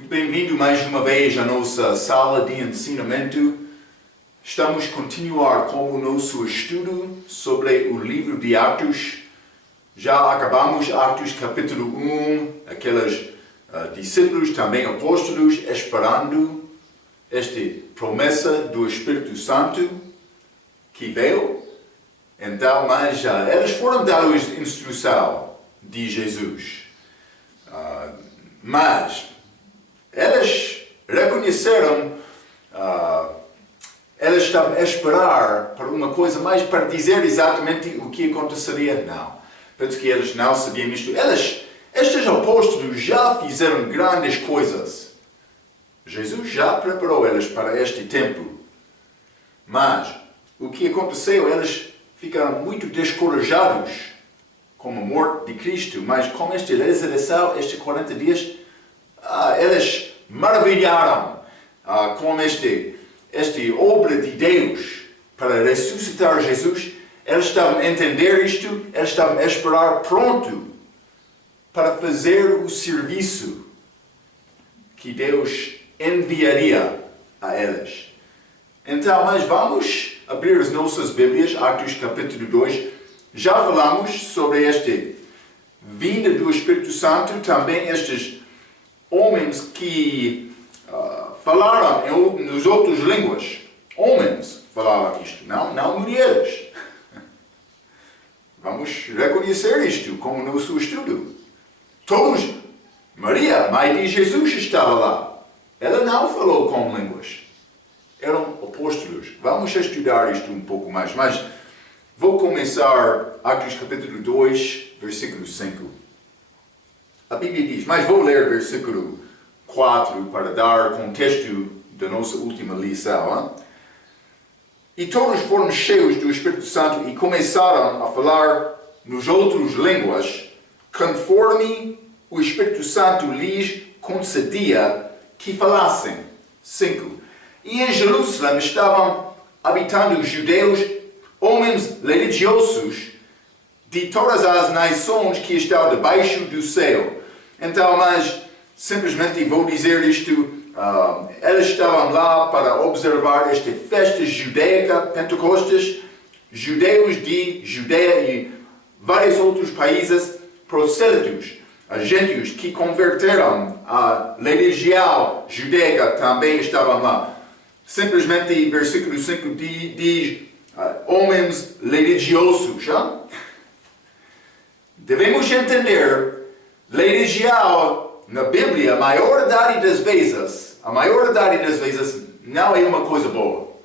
Muito bem-vindo mais uma vez à nossa sala de ensinamento. Estamos a continuar com o nosso estudo sobre o livro de Atos. Já acabamos Atos capítulo 1, aqueles discípulos, também apóstolos, esperando esta promessa do Espírito Santo que veio. Então, mas eles foram dados instrução de Jesus. Mas eles reconheceram, eles estavam a esperar por uma coisa mais para dizer exatamente o que aconteceria. Não. Penso que eles não sabiam isto. Estes apóstolos já fizeram grandes coisas. Jesus já preparou eles para este tempo. Mas o que aconteceu, eles ficaram muito descorajados com a morte de Cristo. Mas com esta ressurreição, estes 40 dias, eles maravilharam com esta obra de Deus para ressuscitar Jesus. Eles estavam a entender isto, eles estavam a esperar pronto para fazer o serviço que Deus enviaria a eles. Então, mas vamos abrir as nossas Bíblias, Atos capítulo 2. Já falamos sobre esta vinda do Espírito Santo, também estes homens que falaram nas outras línguas. Homens falaram isto, não mulheres. Vamos reconhecer isto como nosso estudo. Todos, Maria, mãe de Jesus, estava lá. Ela não falou com línguas. Eram apóstolos. Vamos estudar isto um pouco mais, mas vou começar Atos capítulo 2, versículo 5. A Bíblia diz, mas vou ler versículo 4 para dar contexto da nossa última lição. E todos foram cheios do Espírito Santo e começaram a falar nas outras línguas, conforme o Espírito Santo lhes concedia que falassem. 5. E em Jerusalém estavam habitando os judeus, homens religiosos de todas as nações que estão debaixo do céu. Então, mas simplesmente vou dizer isto, eles estavam lá para observar esta festa judaica, Pentecostes, judeus de Judeia e vários outros países, prosélitos, gentios que converteram à religião judaica também estavam lá. Simplesmente, versículo 5 diz, homens religiosos. Devemos entender, religião na Bíblia, a maioridade das vezes não é uma coisa boa.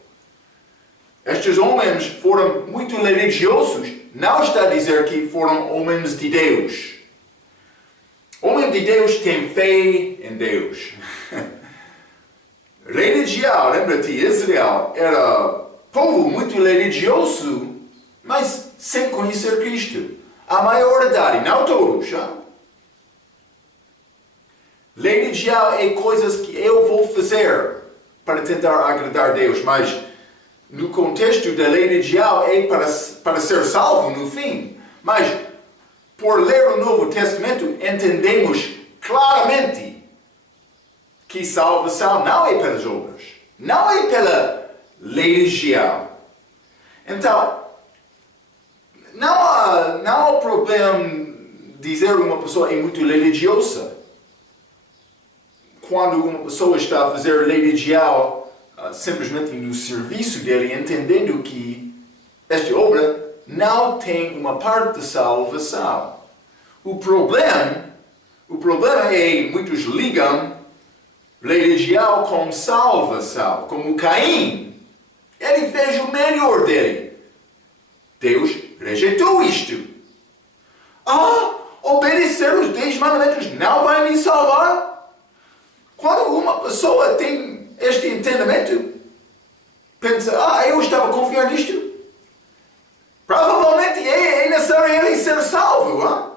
Estes homens foram muito religiosos, não está a dizer que foram homens de Deus. Homem de Deus tem fé em Deus. Religião, lembra-te, Israel era povo muito religioso, mas sem conhecer Cristo. A maioridade, não todos. Religião é coisas que eu vou fazer para tentar agradar a Deus, mas no contexto da religião é para ser salvo no fim. Mas por ler o Novo Testamento entendemos claramente que salvação não é pelas obras, não é pela religião. Então, não há problema dizer uma pessoa é muito religiosa. Quando uma pessoa está a fazer religião simplesmente no serviço dele, entendendo que esta obra não tem uma parte de salvação. O problema é muitos ligam religião com salvação, como Caim. Ele fez o melhor dele. Deus rejeitou isto. Obedecer os 10 mandamentos não vai me salvar? Quando uma pessoa tem este entendimento, pensa, eu estava a confiar nisto. Provavelmente é necessário ele ser salvo.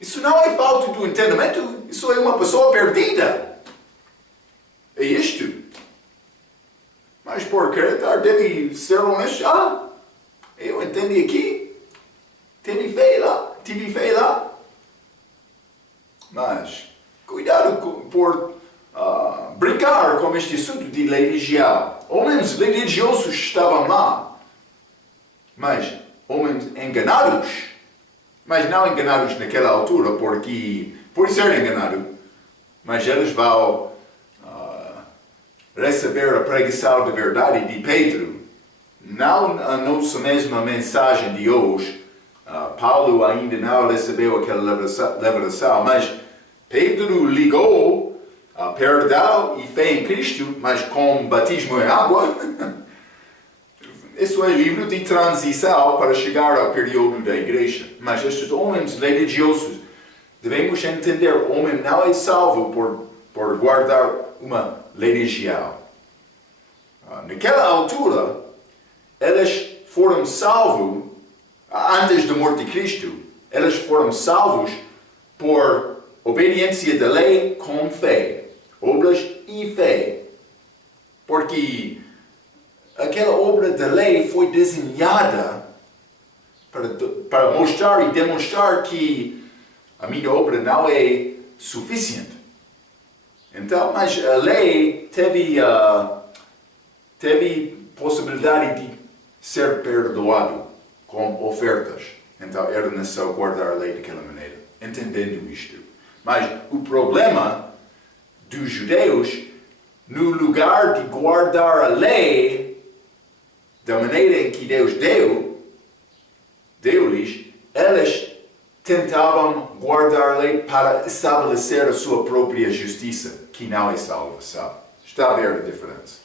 Isso não é falta do entendimento, isso é uma pessoa perdida. É isto. Mas por acreditar deve ser honesto, eu entendi aqui, tive fé lá. Mas lei religiosa. Homens religiosos estavam lá, mas homens enganados. Mas não enganados naquela altura, porque, por ser enganado, mas eles vão receber a pregação de verdade de Pedro. Não a nossa mesma mensagem de hoje. Paulo ainda não recebeu aquela revelação, mas Pedro ligou perdão e fé em Cristo, mas com batismo em água. Isso é livro de transição para chegar ao período da igreja. Mas estes homens religiosos, devemos entender, o homem não é salvo por guardar uma lei religião. Naquela altura, eles foram salvos, antes da morte de Cristo, eles foram salvos por obediência da lei com fé, obras e fé. Porque aquela obra da lei foi desenhada para mostrar e demonstrar que a minha obra não é suficiente. Então, mas a lei teve possibilidade de ser perdoado com ofertas. Então era necessário guardar a lei daquela maneira, entendendo isto. Mas o problema dos judeus, no lugar de guardar a lei da maneira em que Deus deu-lhes, eles tentavam guardar a lei para estabelecer a sua própria justiça, que não é salvação. Está a ver a diferença?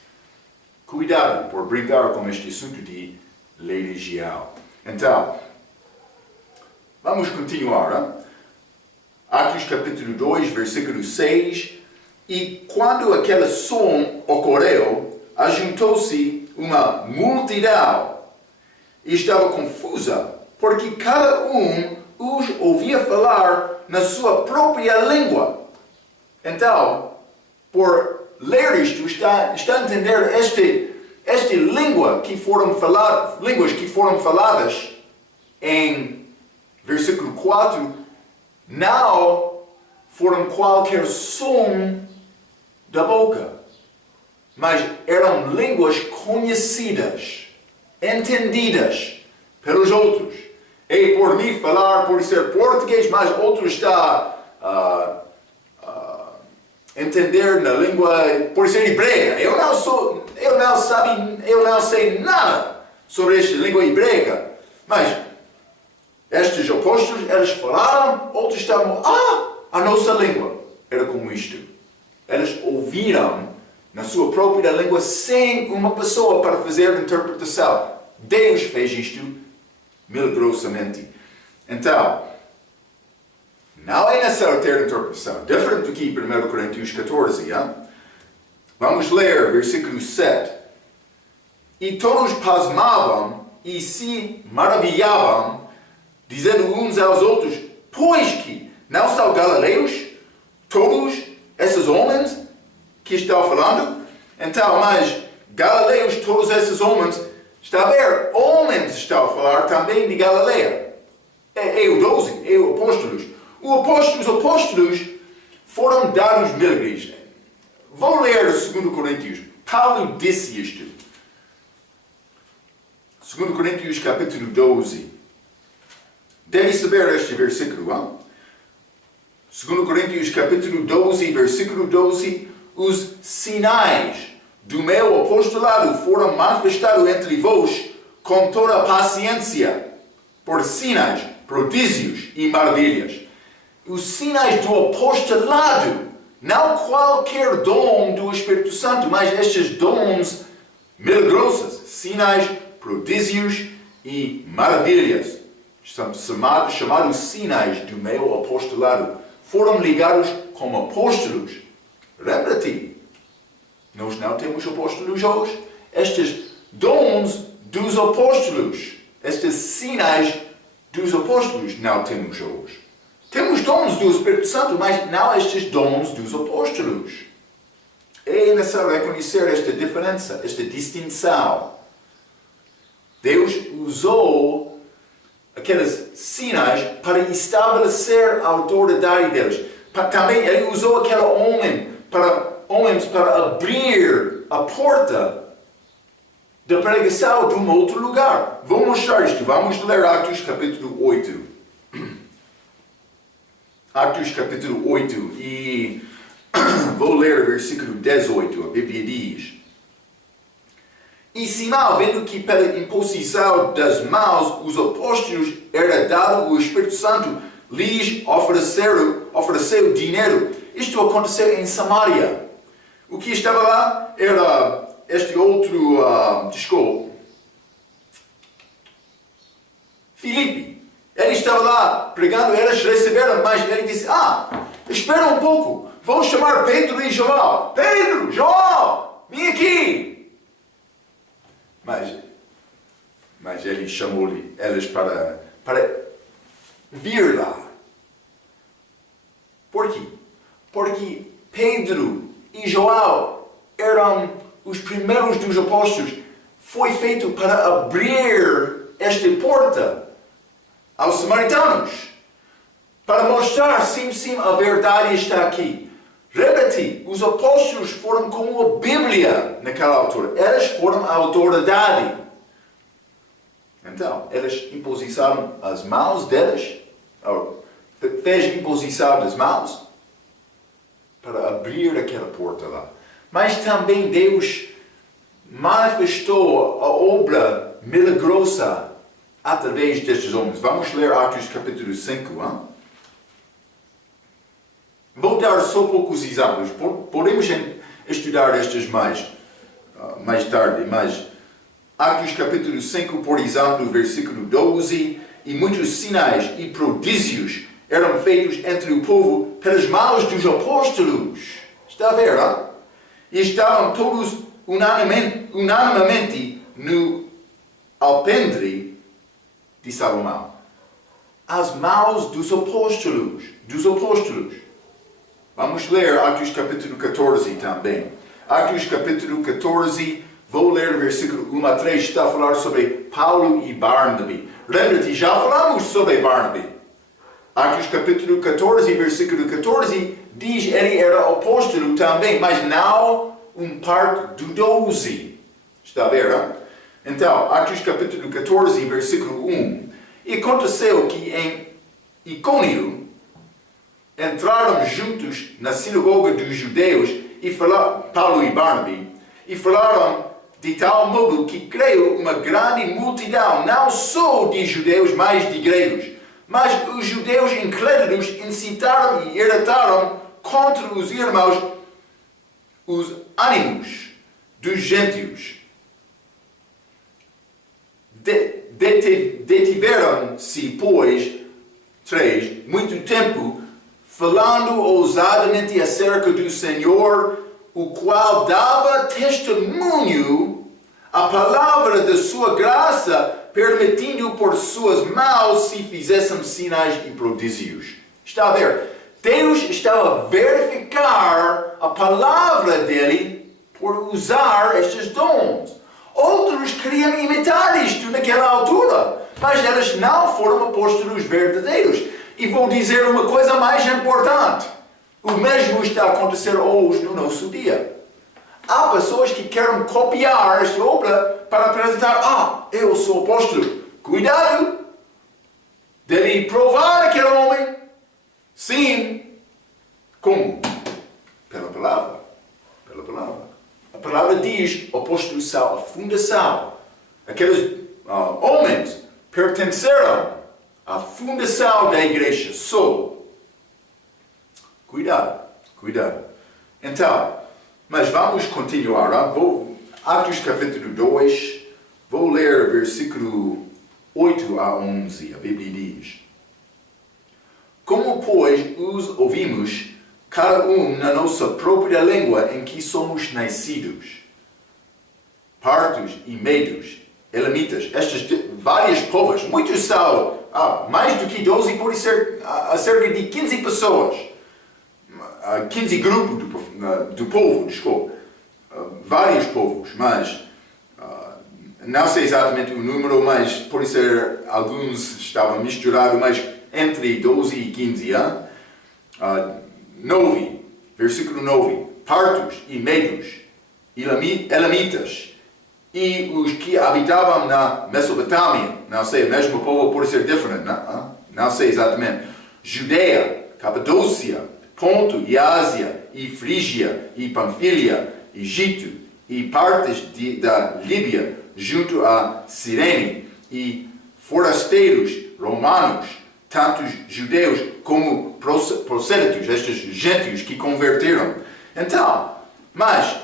Cuidado por brincar com este assunto de lei religiosa. Então, vamos continuar. Hein? Atos capítulo 2, versículo 6. E quando aquele som ocorreu, ajuntou-se uma multidão e estava confusa, porque cada um os ouvia falar na sua própria língua. Então, por ler isto, está a entender esta língua que foram línguas que foram faladas em versículo 4, não foram qualquer som da boca, mas eram línguas conhecidas, entendidas pelos outros. E por mim falar, por ser português, mas outro está entender na língua, por ser hebreia. Eu não sei nada sobre esta língua hebreia, mas estes apóstolos, eles falaram, outros estavam, a nossa língua era como isto. Eles ouviram na sua própria língua sem uma pessoa para fazer a interpretação. Deus fez isto milagrosamente. Então, não é necessário ter interpretação. Diferente do que 1 Coríntios 14. Hein? Vamos ler versículo 7. E todos pasmavam e se maravilhavam, dizendo uns aos outros, pois que não são galileus todos esses homens que estão falando? Então, mas galileus, todos esses homens, está a ver, homens estão a falar também de Galileia. É o 12, é o apóstolos. Os apóstolos foram dados milagres. Vou ler 2 Coríntios. Paulo disse isto. 2 Coríntios capítulo 12. Deve saber este versículo. Hein? 2 Coríntios capítulo 12, versículo 12. Os sinais do meu apostolado foram manifestados entre vós com toda a paciência, por sinais, prodígios e maravilhas. Os sinais do apostolado, não qualquer dom do Espírito Santo, mas estes dons milagrosos, sinais, prodígios e maravilhas, são chamados sinais do meu apostolado, foram ligados como apóstolos. Lembra-te, nós não temos apóstolos hoje. Estes dons dos apóstolos, estes sinais dos apóstolos, não temos hoje. Temos dons do Espírito Santo, mas não estes dons dos apóstolos. É necessário reconhecer esta diferença, esta distinção. Deus usou aqueles sinais para estabelecer a autoridade deles. Também Ele usou aquele homens para abrir a porta da pregação de um outro lugar. Vou mostrar isto. Vamos ler Atos capítulo 8. Atos capítulo 8 e vou ler o versículo 18. A Bíblia diz: E Simão, vendo que pela imposição das mãos os apóstolos era dado o Espírito Santo, lhes ofereceu dinheiro. Isto aconteceu em Samaria. O que estava lá era este outro, Filipe. Ele estava lá pregando, eles receberam, mas ele disse: espera um pouco, vou chamar Pedro e João. Pedro, João, vem aqui. Mas ele chamou eles para vir lá. Por quê? Porque Pedro e João eram os primeiros dos apóstolos. Foi feito para abrir esta porta aos samaritanos, para mostrar, sim, a verdade está aqui. Repeti, os apóstolos foram como a Bíblia naquela altura. Eles foram a autoridade. Então, eles imposição as mãos deles, fez imposição das mãos, para abrir aquela porta lá. Mas também Deus manifestou a obra milagrosa através destes homens. Vamos ler Atos capítulo 5. Vou dar só poucos exemplos. Podemos estudar estes mais tarde. Mas Atos capítulo 5, por exemplo, versículo 12. E muitos sinais e prodígios eram feitos entre o povo pelas mãos dos apóstolos. Está a ver, E estavam todos unanimemente no alpendre de Salomão. As mãos dos apóstolos. Vamos ler Atos capítulo 14 também. Atos capítulo 14, vou ler o versículo 1 a 3, está a falar sobre Paulo e Barnabé. Lembra-te, já falamos sobre Barnabé. Atos capítulo 14, versículo 14, diz ele era apóstolo também, mas não parte do 12. Está a ver, Então, Atos capítulo 14, versículo 1. E aconteceu que em Icônio entraram juntos na sinagoga dos judeus e Paulo e Barnabé, e falaram de tal modo que creio uma grande multidão, não só de judeus, mas de gregos. Mas os judeus incrédulos incitaram e irritaram contra os irmãos os ânimos dos gentios. Detiveram-se, pois, 3, muito tempo, falando ousadamente acerca do Senhor, o qual dava testemunho à palavra da sua graça, permitindo por suas mãos se fizessem sinais e prodígios. Está a ver? Deus estava a verificar a palavra dele por usar estes dons. Outros queriam imitar isto naquela altura, mas eles não foram apóstolos verdadeiros. E vou dizer uma coisa mais importante. O mesmo está a acontecer hoje no nosso dia. Há pessoas que querem copiar esta obra para apresentar, eu sou apóstolo. Cuidado! Deve provar aquele homem. Sim. Como? Pela palavra. A palavra diz, apóstolos são a fundação. Aqueles homens pertenceram à fundação da igreja. Cuidado. Então, mas vamos continuar. Atos capítulo 2, vou ler versículo 8 a 11. A Bíblia diz: Como, pois, os ouvimos, cada na nossa própria língua em que somos nascidos, partos e medos, elamitas, estas várias povos, muitos são, mais do que 12, pode ser cerca de 15 pessoas, 15 grupos do povo, desculpa, vários povos, mas não sei exatamente o número, mas pode ser alguns estavam misturados, mas entre 12 e 15, 9, versículo 9, partos e medos, elamitas e os que habitavam na Mesopotâmia, não sei, o mesmo povo pode ser diferente, não sei exatamente, Judeia, Capadócia, Ponto e Ásia, e Frígia, e Panfilia, Egito, e partes da Líbia, junto a Cirene, e forasteiros romanos, tanto judeus como prossélitos, estes gentios que converteram. Então, mas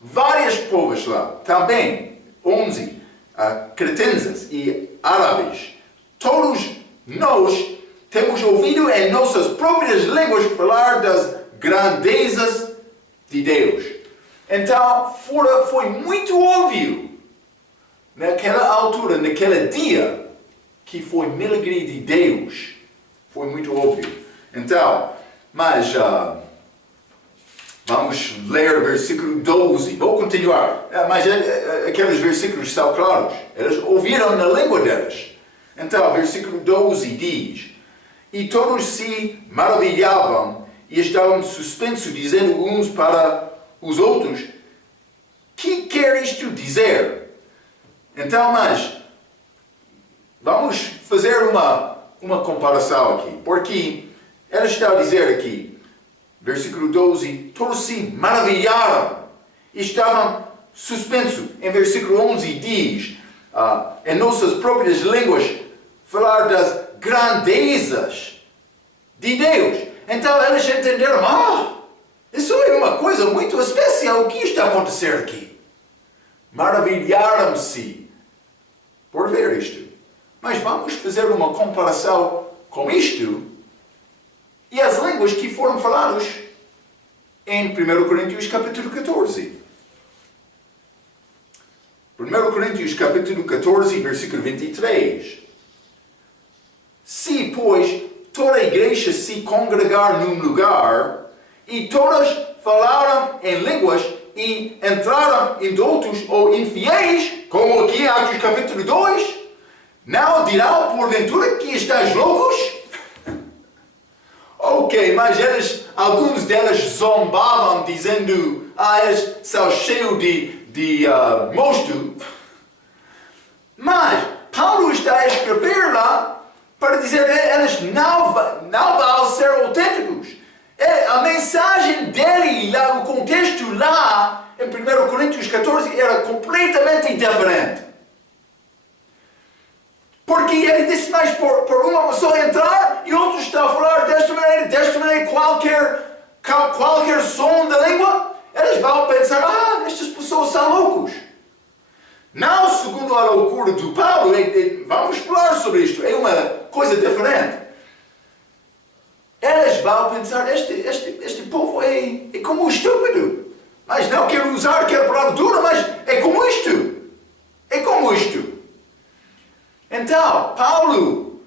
vários povos lá, também 11 cretenses e árabes, todos nós temos ouvido em nossas próprias línguas falar das grandezas de Deus. Então, foi muito óbvio, naquela altura, naquele dia, que foi milagre de Deus. Foi muito óbvio. Então, mas vamos ler o versículo 12. Vou continuar. Mas aqueles versículos são claros. Eles ouviram na língua deles. Então, versículo 12 diz: E todos se maravilhavam e estavam suspensos, dizendo uns para os outros: Que quer isto dizer? Então, mas vamos fazer uma comparação aqui, porque ela está a dizer aqui, versículo 12, todos se maravilharam e estavam suspensos. Em versículo 11 diz, em nossas próprias línguas, falar das grandezas de Deus. Então eles entenderam, isso é uma coisa muito especial, o que está a acontecer aqui? Maravilharam-se por ver isto. Mas vamos fazer uma comparação com isto e as línguas que foram faladas em 1 Coríntios capítulo 14. 1 Coríntios capítulo 14, versículo 23. Se, pois, toda a igreja se congregar num lugar e todas falaram em línguas e entraram em doutos ou infiéis, como aqui em Atos capítulo 2, não dirão porventura que estás loucos? Ok, mas alguns deles zombavam dizendo, eles são cheios de mosto. Mas Paulo está a escrever lá para dizer que eles não vão ser autênticos. A mensagem dele, lá, o contexto lá, em 1 Coríntios 14, era completamente diferente. Porque ele disse, mas por uma pessoa entrar e outro está a falar desta maneira, qualquer som da língua, eles vão pensar, estas pessoas são loucos. Não segundo a loucura do Paulo, vamos falar sobre isto, é uma coisa diferente. Eles vão pensar, este povo é como estúpido. Mas não quero usar aquela palavra dura, mas é como isto. É como isto. Então, Paulo,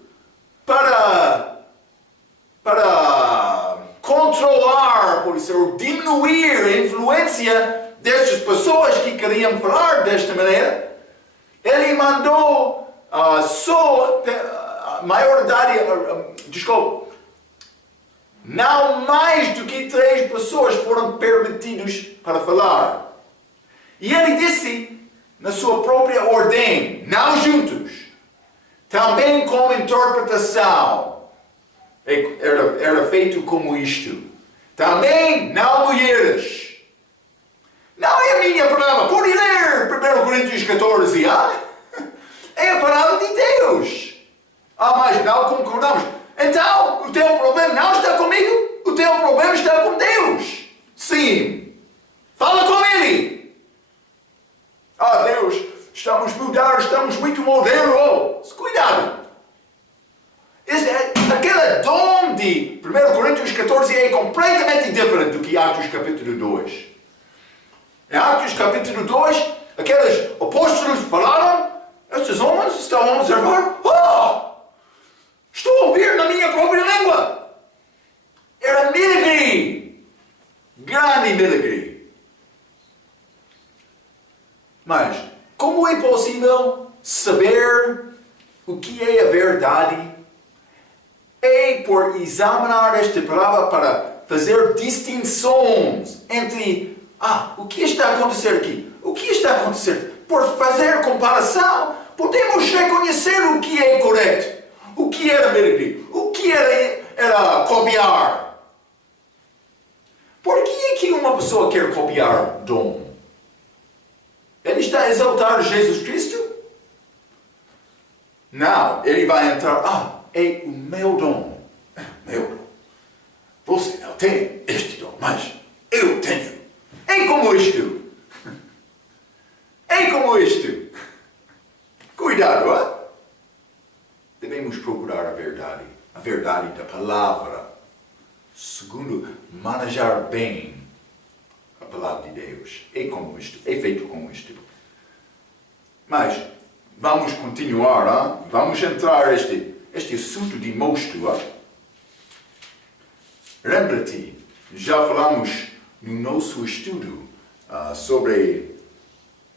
para controlar, por isso, diminuir a influência destas pessoas que queriam falar desta maneira, ele mandou só a maioridade, não mais do que 3 pessoas foram permitidos para falar. E ele disse, na sua própria ordem, não juntos, também com interpretação. Era feito como isto. Também não mulheres. Não é a minha palavra. Pode ler 1 Coríntios 14. É a palavra de Deus. Mas não concordamos. Então, o teu problema não está comigo. O teu problema está com Deus. Sim. Fala com Ele. Deus, estamos a mudar, estamos muito modernos. Cuidado. Aquele dom de 1 Coríntios 14 é completamente diferente do que Atos capítulo 2. Em Atos capítulo 2, aqueles apóstolos falaram, estes homens estavam a observar, estou a ouvir na minha própria língua. Era milagre. Grande milagre. Mas, como é possível saber o que é a verdade? É por examinar esta palavra para fazer distinções entre o que está acontecendo aqui? O que está acontecendo? Por fazer comparação, podemos reconhecer o que é correto, o que era milagre, o que era copiar. Por que é que uma pessoa quer copiar dom? Ele está a exaltar Jesus Cristo? Não, ele vai entrar, é o meu dom. Meu dom. Você não tem este dom, mas eu tenho. É como isto. É como isto. Cuidado, Devemos procurar a verdade da palavra, segundo manejar bem a palavra de Deus. É como isto, é feito como isto. Mas vamos continuar, vamos entrar este assunto de mosto. Lembra-te, já falamos no nosso estudo sobre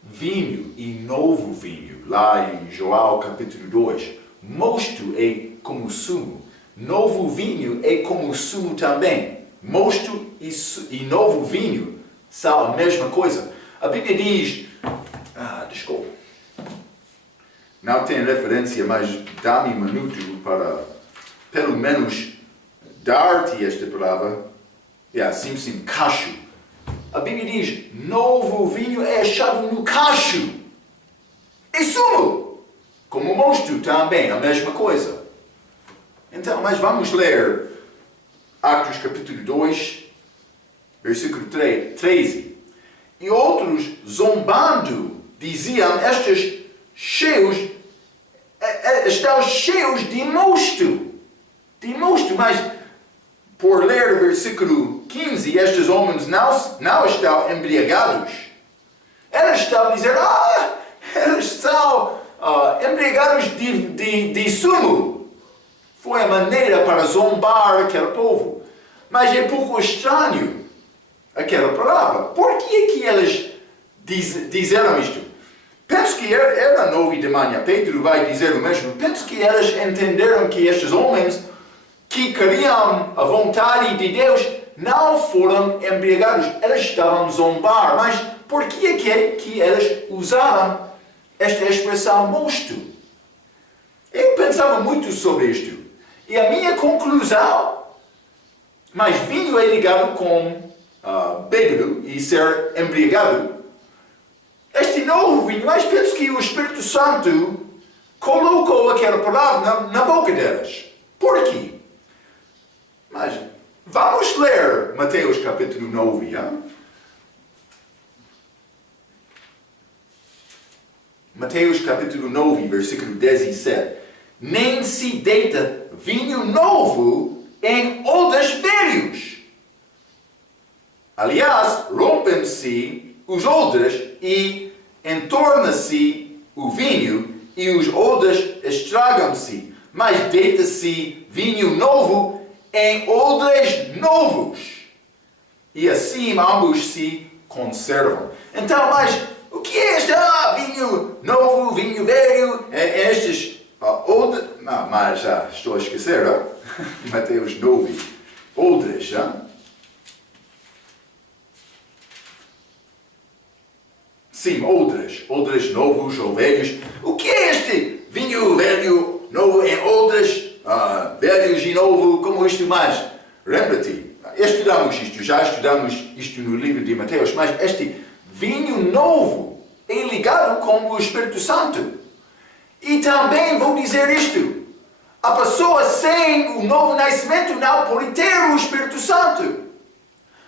vinho e novo vinho, lá em João capítulo 2. Mosto é como sumo, novo vinho é como sumo também. Mosto e novo vinho são a mesma coisa. A Bíblia diz, desculpa, não tem referência, mas dá-me um minuto para, pelo menos, dar-te esta palavra. Sim, cacho. A Bíblia diz, novo vinho é achado no cacho. É sumo. Como mosto também, a mesma coisa. Então, mas vamos ler Atos capítulo 2, versículo 13. E outros, zombando, diziam, estão cheios de mosto. De mosto, mas por ler o versículo 15, estes homens não estão embriagados. Eles estão a dizer, eles são embriagados de sumo. Foi a maneira para zombar aquele povo. Mas é pouco estranho aquela palavra. Por que é que eles disseram isto? Penso que era 9 de manhã. Pedro vai dizer o mesmo. Penso que eles entenderam que estes homens que queriam a vontade de Deus não foram embriagados. Eles estavam a zombar. Mas por que é que eles usaram esta expressão mosto? Eu pensava muito sobre isto. E a minha conclusão, mas vinho é ligado com bêbado e ser embriagado. Este novo vinho, mas penso que o Espírito Santo colocou aquela palavra na boca deles. Por quê? Mas vamos ler Mateus capítulo 9. Mateus capítulo 9, versículo 17. Nem se deita vinho novo em odres velhos. Aliás, rompem-se os odres e entorna-se o vinho e os odres estragam-se. Mas deita-se vinho novo em odres novos. E assim ambos se conservam. Então, mas o que é este? Vinho novo, vinho velho, estes odres. Mas já estou a esquecer, Mateus 9, odres, Sim, odres novos ou velhos. O que é este vinho velho, novo em odres, velhos e novo, como isto mais? Lembra-te, já estudamos isto no livro de Mateus, mas este vinho novo é ligado com o Espírito Santo. E também vou dizer isto, a pessoa sem o novo nascimento não pode ter o Espírito Santo.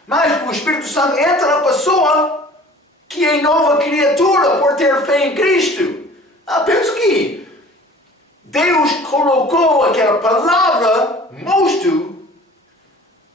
Mas o Espírito Santo entra na pessoa que é nova criatura por ter fé em Cristo. Penso que Deus colocou aquela palavra mosto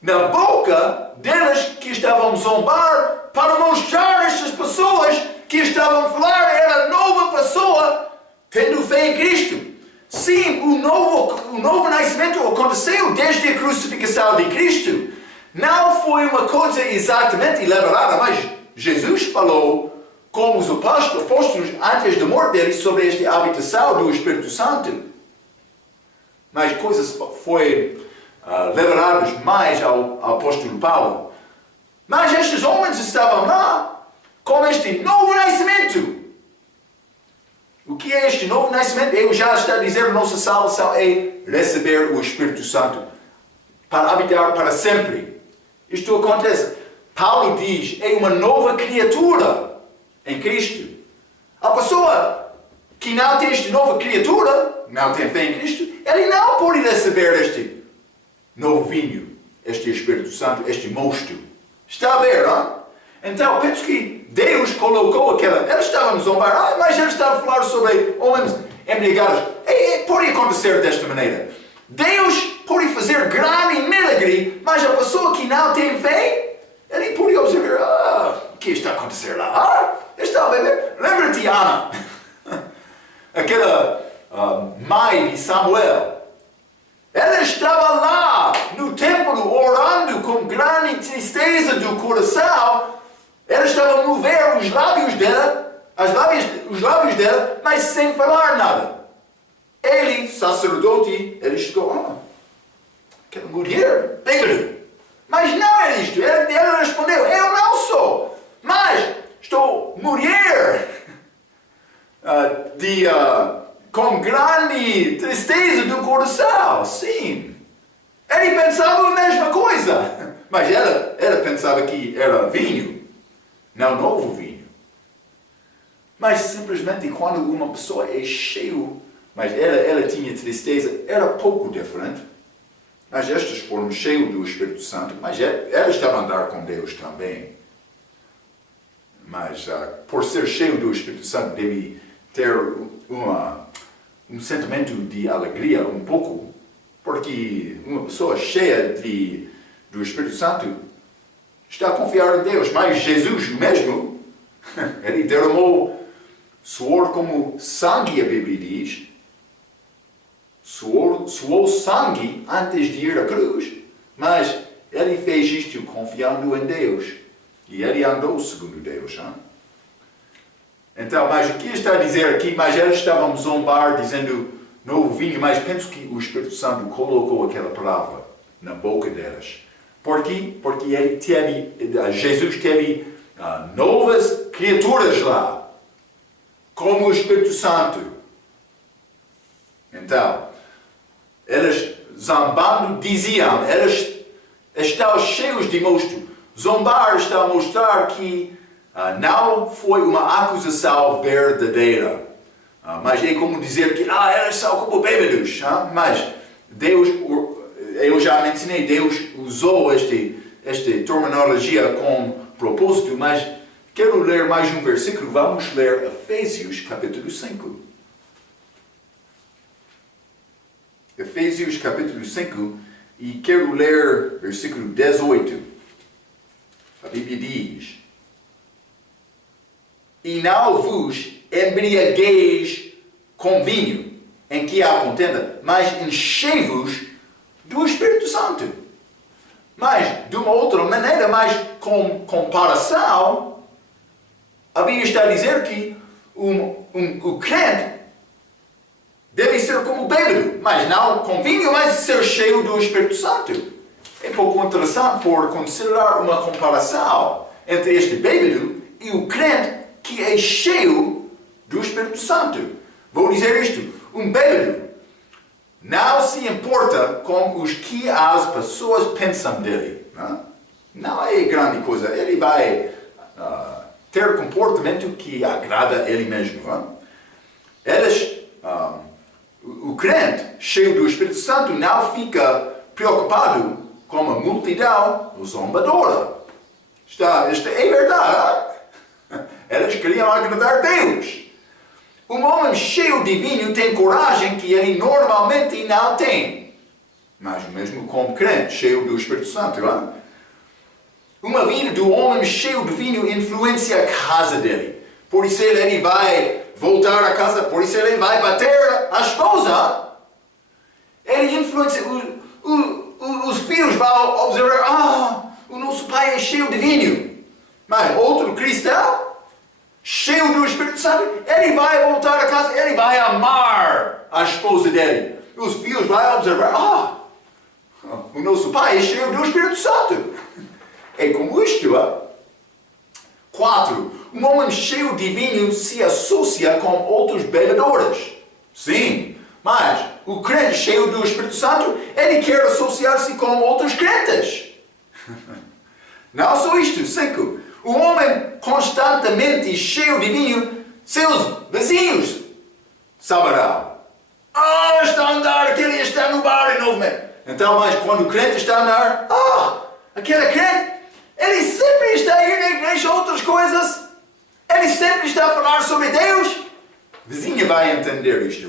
na boca deles que estavam a zombar para mostrar a estas pessoas que estavam a falar era nova pessoa tendo fé em Cristo. Sim, o novo nascimento aconteceu desde a crucificação de Cristo. Não foi uma coisa exatamente elaborada, mas Jesus falou com os apóstolos antes da morte deles sobre esta habitação do Espírito Santo. Mas coisas foram reveladas mais ao apóstolo Paulo. Mas estes homens estavam lá com este novo nascimento. O que é este novo nascimento? Eu já estou a dizer, nossa salvação é receber o Espírito Santo para habitar para sempre. Isto acontece. Paulo diz, é uma nova criatura em Cristo. A pessoa que não tem esta nova criatura, não tem fé em Cristo, ele não pode receber este novo vinho, este Espírito Santo, este mosto. Está a ver, não? Então, penso que Deus colocou aquela... Eles estavam a zombar, mas eles estavam a falar sobre homens embriagados. Pode acontecer desta maneira. Deus pode fazer grande milagre, mas a pessoa que não tem fé, ele pode observar, o que está a acontecer lá? Está a beber? Lembra-te, Ana, aquela mãe de Samuel. Ela estava lá no templo orando com grande tristeza do coração. Ela estava a mover os lábios dela, os lábios dela, mas sem falar nada. Ele, sacerdote, ele chegou, aquela mulher, bêbado. Mas não é isto. Ela respondeu, eu não sou, mas estou mulher com grande tristeza do coração. Sim. Ele pensava a mesma coisa, mas ela pensava que era vinho. Não novo vinho. Mas simplesmente quando uma pessoa é cheia, mas ela tinha tristeza, era pouco diferente. Mas estes foram cheios do Espírito Santo, mas ela estava a andar com Deus também. Mas por ser cheio do Espírito Santo, deve ter um sentimento de alegria um pouco, porque uma pessoa cheia do Espírito Santo está a confiar em Deus, mas Jesus mesmo, ele derramou suor como sangue, a Bíblia diz. Suou sangue antes de ir à cruz, mas ele fez isto confiando em Deus. E ele andou segundo Deus. Hein? Então, mas o que está a dizer aqui? Mas eles estavam a zombar, dizendo novo vinho, mas penso que o Espírito Santo colocou aquela palavra na boca delas. Por quê? Porque Jesus teve novas criaturas lá, como o Espírito Santo. Então, eles zombando diziam, eles estavam cheios de mosto. Zombar está a mostrar que não foi uma acusação verdadeira. Mas é como dizer que eles são como bêbados. Mas Deus... Eu já mencionei, Deus usou esta terminologia com propósito, mas quero ler mais um versículo. Vamos ler Efésios capítulo 5. Efésios capítulo 5, e quero ler versículo 18. A Bíblia diz: E não vos embriagueis com vinho, em que há contenda, mas enchei-vos do Espírito Santo. Mas, de uma outra maneira, mas com comparação, a Bíblia está a dizer que o crente deve ser como bêbado, mas não com vinho, mas ser cheio do Espírito Santo. É pouco interessante por considerar uma comparação entre este bêbado e o crente que é cheio do Espírito Santo. Vou dizer isto, um bêbado não se importa com os que as pessoas pensam dele. Não é grande coisa. Ele vai ter comportamento que agrada a ele mesmo. O crente, cheio do Espírito Santo, não fica preocupado com a multidão zombadora. Isto é verdade. Eles queriam agradar a Deus. Um homem cheio de vinho tem coragem que ele normalmente não tem. Mas mesmo como crente, cheio do Espírito Santo. Uma vida do homem cheio de vinho influencia a casa dele. Por isso ele vai voltar a casa, por isso ele vai bater a esposa. Ele influencia, os filhos vão observar, o nosso pai é cheio de vinho. Mas outro cristão, cheio do Espírito Santo, ele vai voltar a casa, ele vai amar a esposa dele. Os filhos vão observar, o nosso pai é cheio do Espírito Santo. É como isto, 4. Um homem cheio de vinho se associa com outros bebedores. Sim, mas o crente cheio do Espírito Santo, ele quer associar-se com outros crentes. Não só isto. 5. O homem constantemente cheio de vinho, seus vizinhos saberão. Está a andar, aquele está no bar e novo. Então, mas quando o crente está a andar, aquele crente, ele sempre está a ir na igreja outras coisas. Ele sempre está a falar sobre Deus. Vizinha vai entender isto,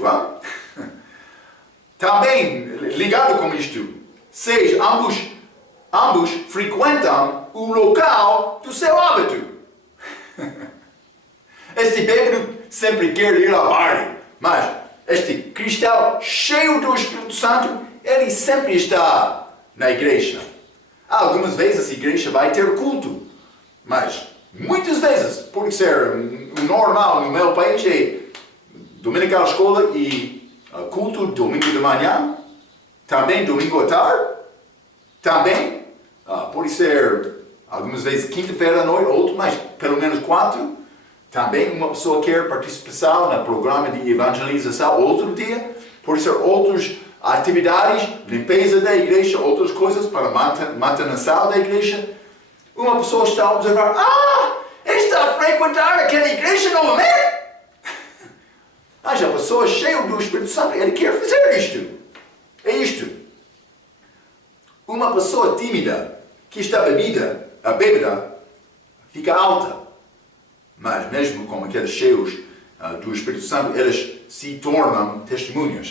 Também, ligado com isto, 6. Ambos frequentam o local do seu hábito. Este bêbado sempre quer ir ao bar, mas este cristão cheio do Espírito Santo, ele sempre está na igreja. Algumas vezes a igreja vai ter culto, mas muitas vezes, por ser normal no meu país, é dominical escola e culto domingo de manhã, também domingo à tarde, também pode ser algumas vezes quinta-feira à noite, outro, mas pelo menos 4. Também uma pessoa quer participação no programa de evangelização outro dia, pode ser outras atividades, limpeza da igreja, outras coisas para manutenção da igreja. Uma pessoa está a observar, está a frequentar aquela igreja novamente. Mas a pessoa cheia do Espírito Santo, ele quer fazer isto. É isto. Uma pessoa tímida, que está a bebida, fica alta. Mas mesmo como aqueles cheios do Espírito Santo, eles se tornam testemunhas,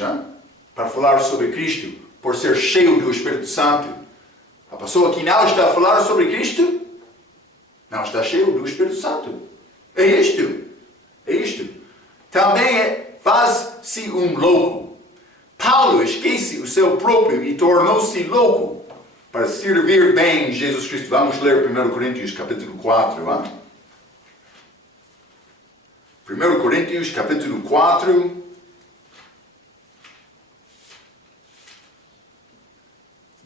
para falar sobre Cristo, por ser cheio do Espírito Santo. A pessoa que não está a falar sobre Cristo, não está cheio do Espírito Santo. É isto. É isto. Também faz-se um louco. Paulo esquece o seu próprio e tornou-se louco para servir bem Jesus Cristo. Vamos ler 1 Coríntios capítulo 4, 1 Coríntios capítulo 4,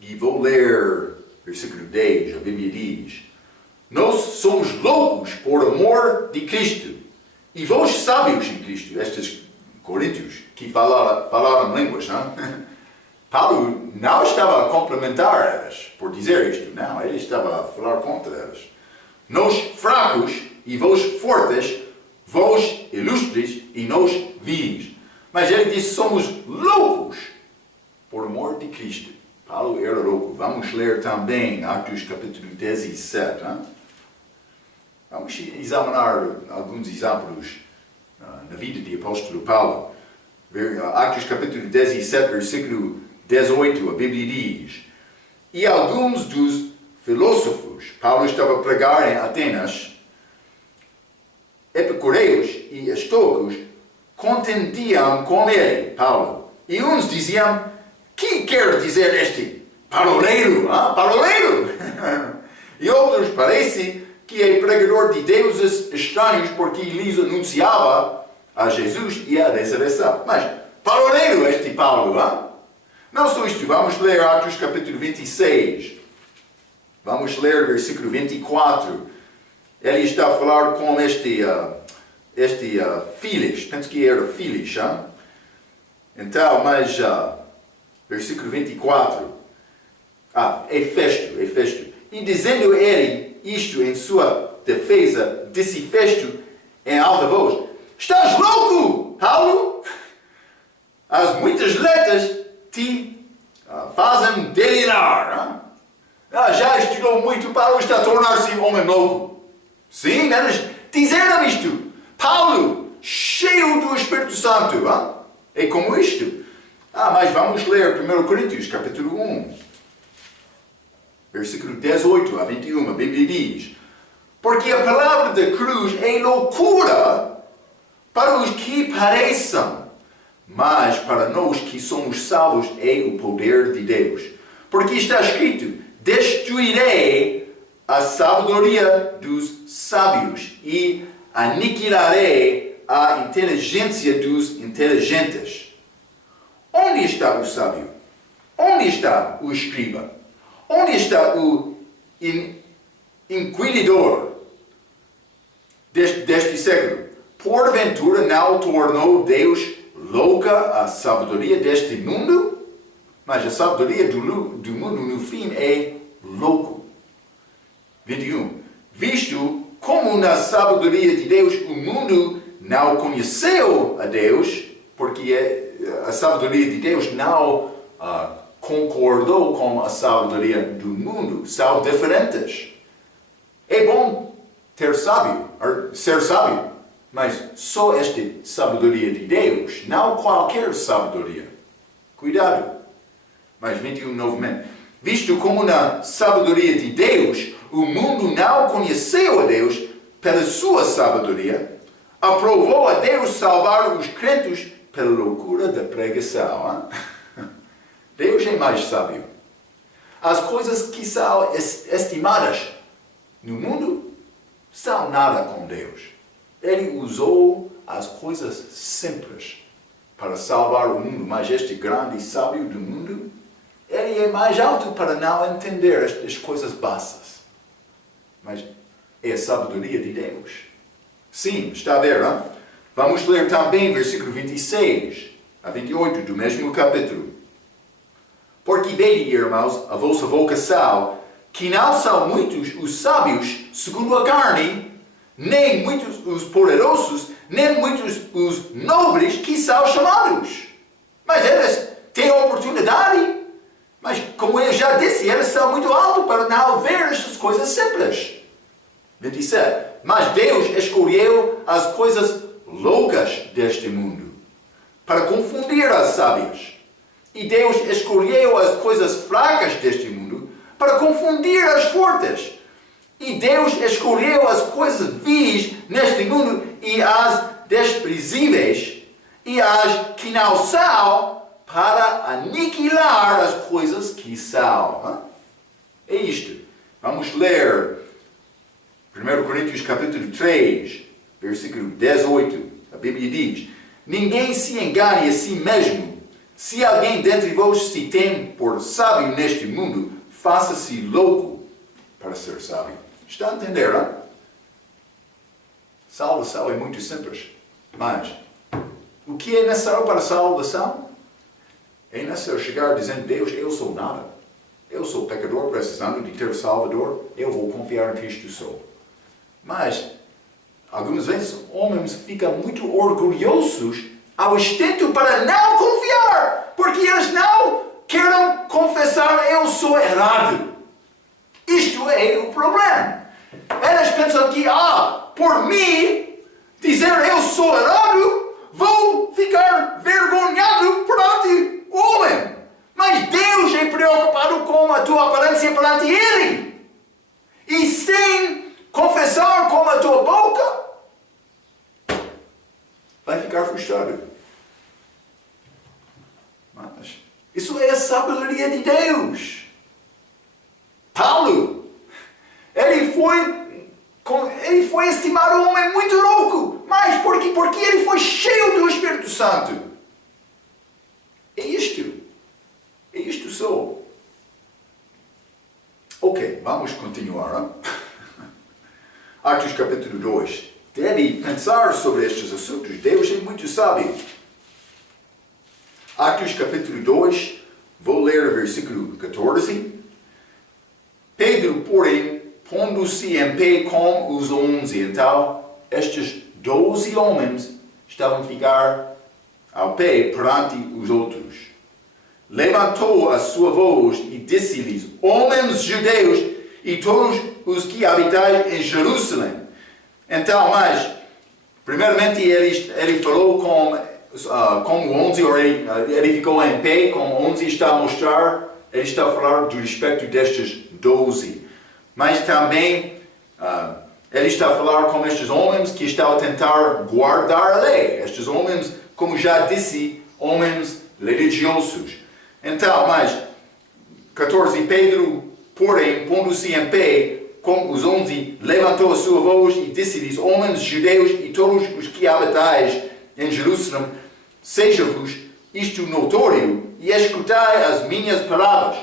e vou ler versículo 10, a Bíblia diz: Nós somos loucos por amor de Cristo, e vós sábios em Cristo. Estes coríntios que falaram línguas, Paulo não estava a complementar elas por dizer isto, não, ele estava a falar contra elas. Nós fracos e vós fortes, vós ilustres e nósvis. Mas ele disse, somos loucos por amor de Cristo. Paulo era louco. Vamos ler também Atos capítulo 17. Vamos examinar alguns exemplos na vida de apóstolo Paulo. Atos capítulo 17, versículo 18, a Bíblia diz: E alguns dos filósofos, Paulo estava a pregar em Atenas, epicureus e estoicos, contendiam com ele, Paulo. E uns diziam: que quer dizer este paroleiro? Paroleiro! E outros parece que é pregador de deuses estranhos porque lhes anunciava a Jesus e a ressurreição. Mas paroleiro este Paulo, Não só isto, vamos ler Atos capítulo 26. Vamos ler versículo 24. Ele está a falar com este Fílis, penso que era Fílis, Então, mas versículo 24. É Festo. E dizendo ele isto em sua defesa, disse Festo em alta voz: Estás louco, Paulo? As muitas letras te fazem delirar. Já estudou muito, Paulo está a tornar-se um homem louco. Sim, eles disseram isto. Paulo, cheio do Espírito Santo. É como isto. Mas vamos ler 1 Coríntios, capítulo 1. Versículo 18 a 21, a Bíblia diz: Porque a palavra da cruz é loucura para os que pareçam, mas para nós que somos salvos é o poder de Deus. Porque está escrito: Destruirei a sabedoria dos sábios e aniquilarei a inteligência dos inteligentes. Onde está o sábio? Onde está o escriba? Onde está o inquiridor deste século. Porventura não tornou Deus louca a sabedoria deste mundo? Mas a sabedoria do mundo no fim é louco. 21. Visto como na sabedoria de Deus o mundo não conheceu a Deus, porque a sabedoria de Deus não concordou com a sabedoria do mundo, são diferentes. É bom ser sábio, mas só esta sabedoria de Deus, não qualquer sabedoria. Cuidado. Mas 21 novamente. Visto como na sabedoria de Deus, o mundo não conheceu a Deus pela sua sabedoria, aprovou a Deus salvar os crentes pela loucura da pregação. Deus é mais sábio. As coisas que são estimadas no mundo são nada com Deus. Ele usou as coisas simples para salvar o mundo, mas este grande sábio do mundo, ele é mais alto para não entender as coisas baixas. Mas é a sabedoria de Deus. Sim, está a ver, não? Vamos ler também versículo 26 a 28 do mesmo capítulo. Porque vede, irmãos, a vossa vocação, que não são muitos os sábios segundo a carne, nem muitos os poderosos, nem muitos os nobres que são chamados. Mas eles têm a oportunidade. Mas, como eu já disse, eles são muito altos para não ver estas coisas simples. 27. Mas Deus escolheu as coisas loucas deste mundo para confundir as sábias. E Deus escolheu as coisas fracas deste mundo para confundir as fortes. E Deus escolheu as coisas vis neste mundo e as desprezíveis e as que não são para aniquilar as coisas que são. É isto. Vamos ler 1 Coríntios capítulo 3, versículo 18. A Bíblia diz: ninguém se engane a si mesmo. Se alguém dentre vós se tem por sábio neste mundo, faça-se louco para ser sábio. Está a entender, não? Salvação é muito simples. Mas o que é necessário para a salvação? É necessário chegar dizendo: Deus, eu sou nada. Eu sou pecador precisando de ter Salvador. Eu vou confiar em Cristo sou. Mas, algumas vezes, homens ficam muito orgulhosos ao extinto para não confiar. Porque eles não querem confessar: eu sou errado. Isto é o problema. Eles pensam que, por mim, dizer eu sou errado, vou ficar vergonhado perante o homem. Mas Deus é preocupado com a tua aparência perante Ele. E sem confessar com a tua boca, vai ficar frustrado. Mas isso é a sabedoria de Deus. Paulo, ele foi estimado um homem muito louco. Mas por quê? Porque ele foi cheio do Espírito Santo. É isto. É isto só. Ok, vamos continuar. Hein? Atos capítulo 2. Deve pensar sobre estes assuntos. Deus é muito sábio. Atos capítulo 2. Vou ler o versículo 14. Pedro, porém, pondo-se em pé com os 11. Então, estes 12 homens estavam a ficar ao pé perante os outros. Levantou a sua voz e disse-lhes: homens judeus e todos os que habitais em Jerusalém. Então, mas, primeiramente ele falou com 11, ou ele ficou em pé com 11, está a mostrar, ele está a falar do respeito destes 12. Mas também, ele está a falar com estes homens que estão a tentar guardar a lei. Estes homens, como já disse, homens religiosos. Então, mas, 14, Pedro, porém, pondo-se em pé com os 11, levantou a sua voz e disse-lhes: homens judeus e todos os que habitais em Jerusalém, seja-vos isto notório e escutai as minhas palavras.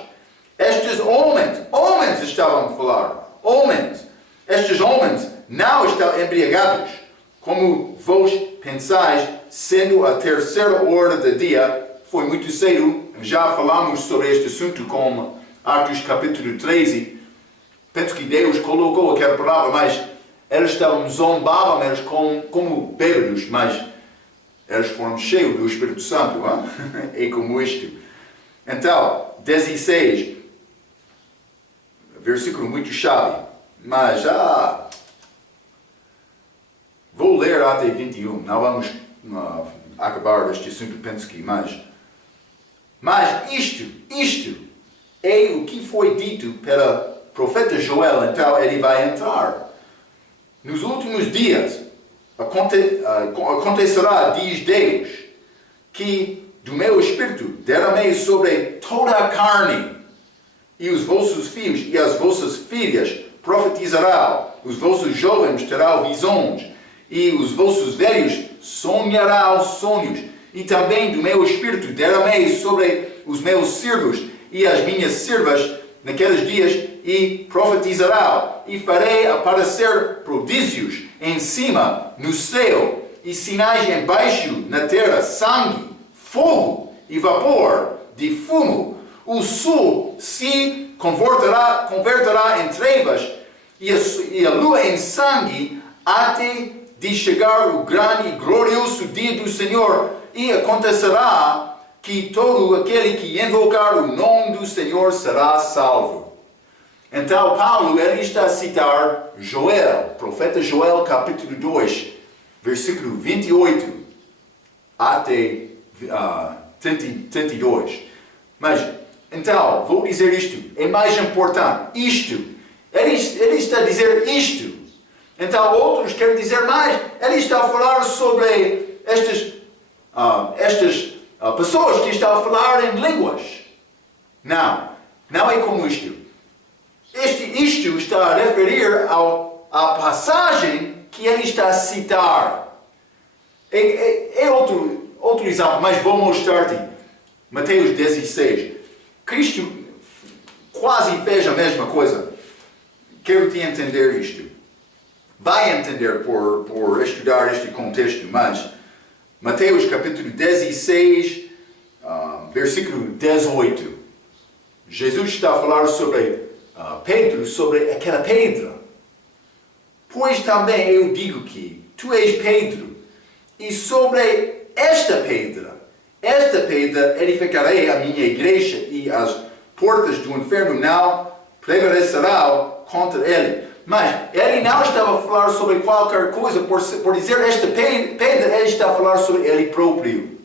Estes homens estavam a falar, homens, estes homens não estão embriagados, como vós pensais, sendo a terceira hora do dia. Foi muito cedo, já falamos sobre este assunto com Atos capítulo 13. Penso que Deus colocou aquela palavra, mas eles estavam zombavam, eles como bêbados, mas eles foram cheios do Espírito Santo. É como isto. Então, 16, versículo muito chave, mas vou ler até 21, não vamos acabar este assunto, penso que mais. Mas isto é o que foi dito pelo profeta Joel, então ele vai entrar. Nos últimos dias acontecerá, diz Deus, que do meu Espírito derramei sobre toda a carne, e os vossos filhos e as vossas filhas profetizarão, os vossos jovens terão visões, e os vossos velhos sonharão sonhos. E também do meu Espírito derramei sobre os meus servos e as minhas servas naqueles dias, e profetizarão, e farei aparecer prodígios em cima no céu, e sinais embaixo na terra, sangue, fogo e vapor de fumo. O sol se converterá em trevas, e a lua em sangue, até de chegar o grande e glorioso dia do Senhor. E acontecerá que todo aquele que invocar o nome do Senhor será salvo. Então Paulo, ele está a citar Joel, profeta Joel, capítulo 2, versículo 28 até 32. Mas, então, vou dizer isto, é mais importante, isto. Ele está a dizer isto. Então, outros querem dizer mais. Ele está a falar sobre estas pessoas que estão a falar em línguas. Não é como isto. Isto está a referir à passagem que ele está a citar. É outro exemplo, mas vou mostrar-te. Mateus 16. Cristo quase fez a mesma coisa. Quero te entender isto. Vai entender por estudar este contexto, mas Mateus capítulo 16, versículo 18. Jesus está a falar sobre Pedro, sobre aquela pedra. Pois também eu digo que tu és Pedro, e sobre esta pedra edificarei a minha igreja, e as portas do inferno não prevalecerão contra ele. Mas ele não estava a falar sobre qualquer coisa, por dizer esta pedra, ele está a falar sobre ele próprio.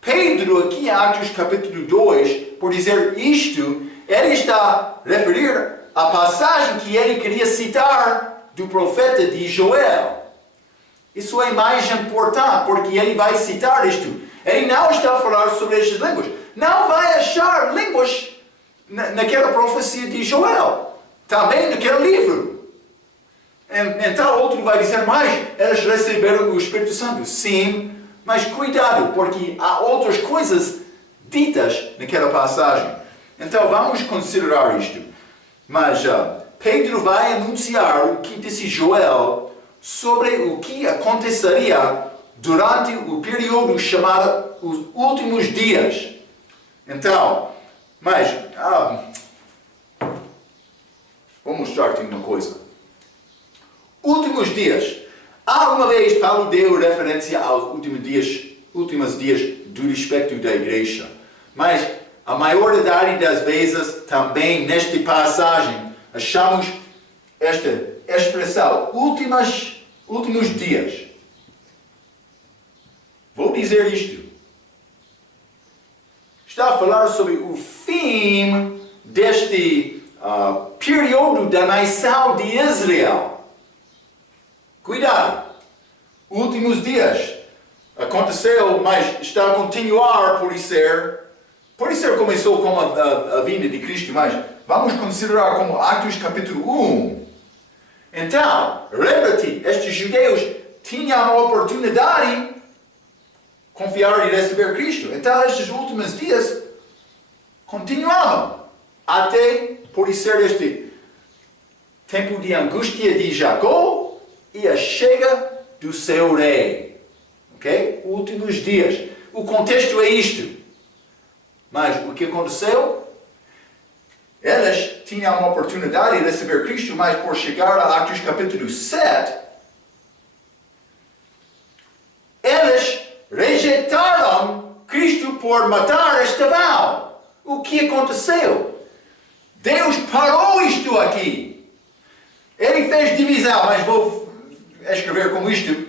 Pedro, aqui em Atos capítulo 2, por dizer isto, ele está a referir à passagem que ele queria citar do profeta de Joel. Isso é mais importante, porque ele vai citar isto. Ele não está a falar sobre estas línguas. Não vai achar línguas naquela profecia de Joel. Também naquele livro. Então outro vai dizer, mas eles receberam o Espírito Santo. Sim, mas cuidado, porque há outras coisas ditas naquela passagem. Então vamos considerar isto. Mas Pedro vai anunciar o que disse Joel sobre o que aconteceria durante o período chamado os últimos dias. Então, mas vou mostrar-te uma coisa. Últimos dias. Alguma vez Paulo deu referência aos últimos dias do respeito da igreja. Mas a maioridade das vezes também nesta passagem achamos esta expressão, últimos dias. Vou dizer isto. Está a falar sobre o fim deste período da nação de Israel. Cuidado. Últimos dias. Aconteceu, mas está a continuar por ser começou com a vinda de Cristo, mas vamos considerar como Atos capítulo 1. Então, lembra-te, estes judeus tinham a oportunidade de confiar e receber Cristo. Então, estes últimos dias continuavam até por ser tempo de angústia de Jacó e a chega do seu rei. Ok? Últimos dias. O contexto é isto. Mas o que aconteceu? Eles tinham uma oportunidade de receber Cristo, mas por chegar a Atos capítulo 7, eles rejeitaram Cristo por matar Estevão. O que aconteceu? Deus parou isto aqui. Ele fez divisão, mas vou escrever como isto.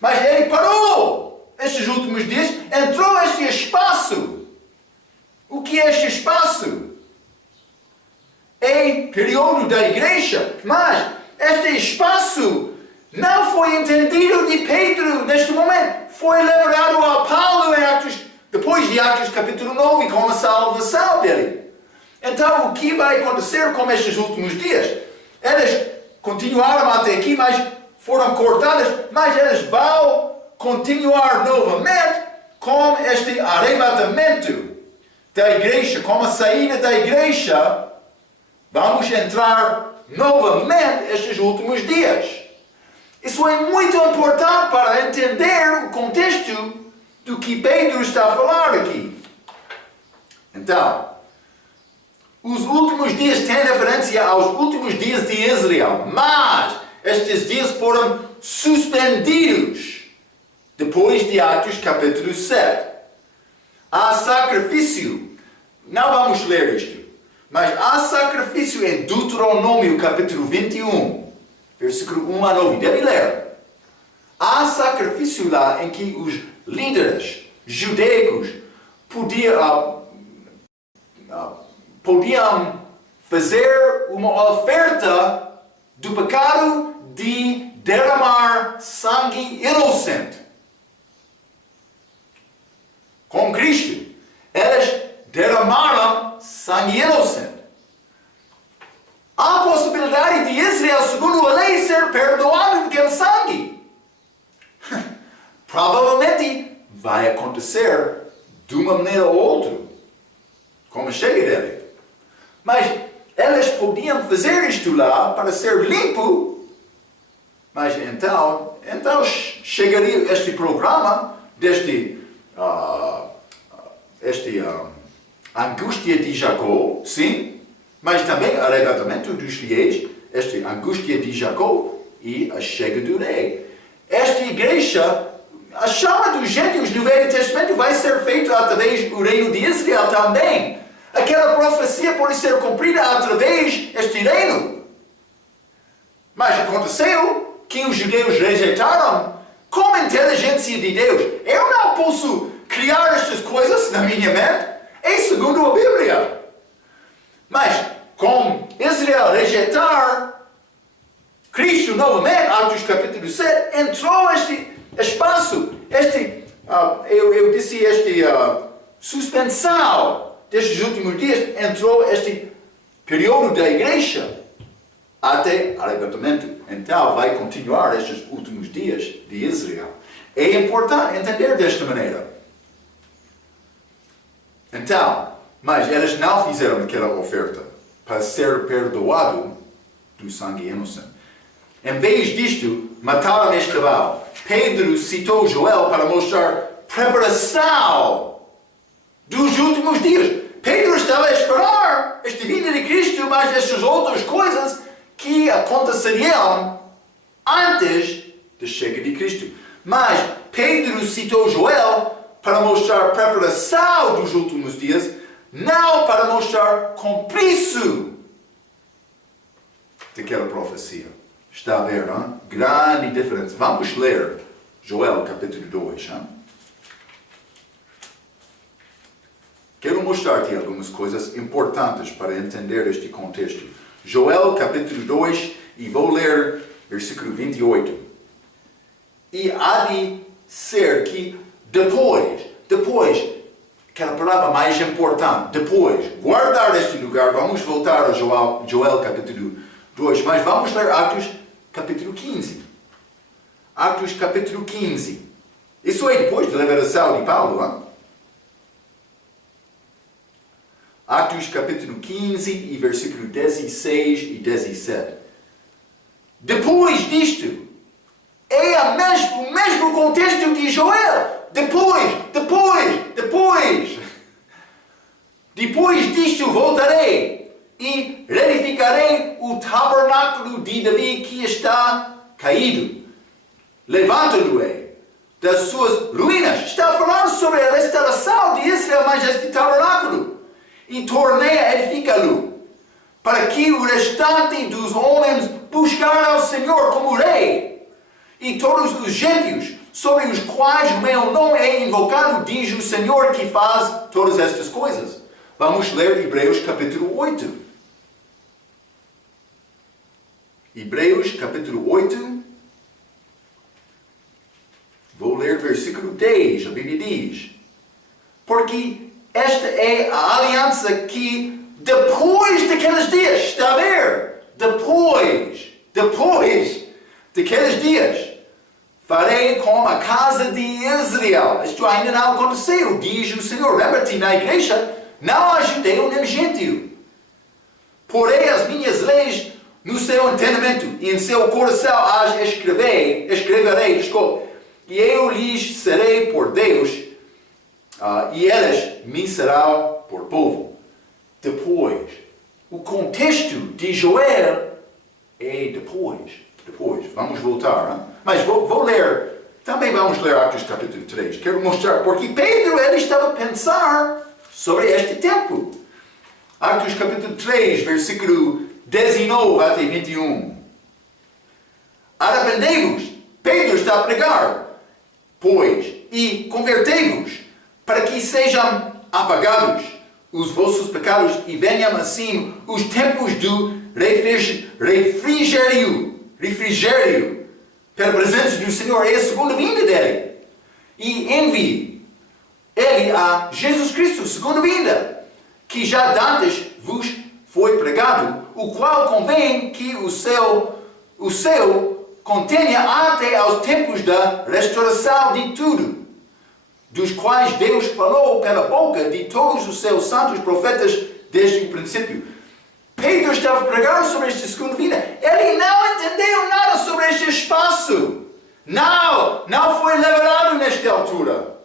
Mas ele parou estes últimos dias, entrou este espaço. O que é este espaço? É período da igreja, mas este espaço não foi entendido de Pedro neste momento. Foi liberado a Paulo em Atos, depois de Atos capítulo 9, com a salvação dele. Então, o que vai acontecer com estes últimos dias? Eles continuaram até aqui, mas foram cortados, mas eles vão continuar novamente com este arrebatamento da igreja, com a saída da igreja. Vamos entrar novamente estes últimos dias. Isso é muito importante para entender o contexto do que Pedro está a falar aqui. Então, os últimos dias têm referência aos últimos dias de Israel, mas estes dias foram suspendidos depois de Atos capítulo 7. Há sacrifício. Não vamos ler isto. Mas há sacrifício em Deuteronômio capítulo 21, versículo 1 a 9. Deve ler. Há sacrifício lá em que os líderes judaicos podiam fazer uma oferta do pecado de derramar sangue inocente. Com Cristo, eles derramaram sangue inocente. Há a possibilidade de Israel, segundo a lei, ser perdoado daquele sangue. Provavelmente vai acontecer de uma maneira ou outra, como chega dele. Mas eles podiam fazer isto lá para ser limpo. Mas então chegaria este programa deste angústia de Jacó, sim, mas também arrebatamento dos fiéis, esta angústia de Jacó e a chega do rei. Esta igreja, a chama dos gentios no Velho Testamento vai ser feita através do reino de Israel também. Aquela profecia pode ser cumprida através deste reino. Mas aconteceu que os judeus rejeitaram com a inteligência de Deus. Eu não posso criar estas coisas na minha mente. É segundo a Bíblia. Mas, com Israel rejeitar Cristo novamente, Atos capítulo 7, entrou este espaço, eu disse, suspensão destes últimos dias, entrou este período da igreja até arrebatamento. Então, vai continuar estes últimos dias de Israel. É importante entender desta maneira. Então, mas eles não fizeram aquela oferta para ser perdoado do sangue inocente. Em vez disto, mataram Estevão. Pedro citou Joel para mostrar preparação dos últimos dias. Pedro estava a esperar esta vinda de Cristo, mas estas outras coisas que aconteceriam antes da chegada de Cristo. Mas Pedro citou Joel para mostrar preparação dos últimos dias, não para mostrar compromisso daquela profecia. Está a ver, não? Grande diferença. Vamos ler Joel capítulo 2. Não? Quero mostrar-te algumas coisas importantes para entender este contexto. Joel capítulo 2, e vou ler versículo 28. E há de ser que depois, aquela palavra mais importante, depois, guardar este lugar, vamos voltar a Joel capítulo 2, mas vamos ler Atos capítulo 15. Atos capítulo 15. Isso é depois da liberação de Paulo, hein? Atos capítulo 15 e versículo 16 e 17. Depois disto, é o mesmo contexto de Joel. Depois disto voltarei e reedificarei o tabernáculo de Davi que está caído. Levanta-lo-ei das suas ruínas. Está falando sobre a restauração de Israel, mas este tabernáculo. E tornei a edificá-lo, para que o restante dos homens buscar ao Senhor como rei. E todos os gentios sobre os quais o meu nome é invocado, diz o Senhor que faz todas estas coisas. Vamos ler Hebreus capítulo 8. Hebreus capítulo 8. Vou ler versículo 10, a Bíblia diz: porque esta é a aliança que depois daqueles dias, está a ver? Depois daqueles dias, farei com a casa de Israel. Isto ainda não aconteceu, diz o Senhor. Lembra-te, na igreja não há judeu nem gentio. Porei as minhas leis no seu entendimento e em seu coração as escreverei, e eu lhes serei por Deus, e eles me serão por povo. Depois, o contexto de Joel é depois. Vamos voltar, hein? Mas vou ler, também vamos ler Atos capítulo 3. Quero mostrar, porque Pedro ele estava a pensar sobre este tempo. Atos capítulo 3, versículo 19 até 21. Arrependei-vos, Pedro está a pregar, pois, e convertei-vos, para que sejam apagados os vossos pecados e venham assim os tempos do refrigério pela presença do Senhor e a segunda vinda dele. E envie ele a Jesus Cristo, segunda vinda, que já dantes vos foi pregado, o qual convém que o seu contenha até aos tempos da restauração de tudo, dos quais Deus falou pela boca de todos os seus santos profetas desde o princípio. Pedro estava pregando sobre esta segunda vinda. Ele não entendeu nada sobre este espaço. Não foi liberado nesta altura.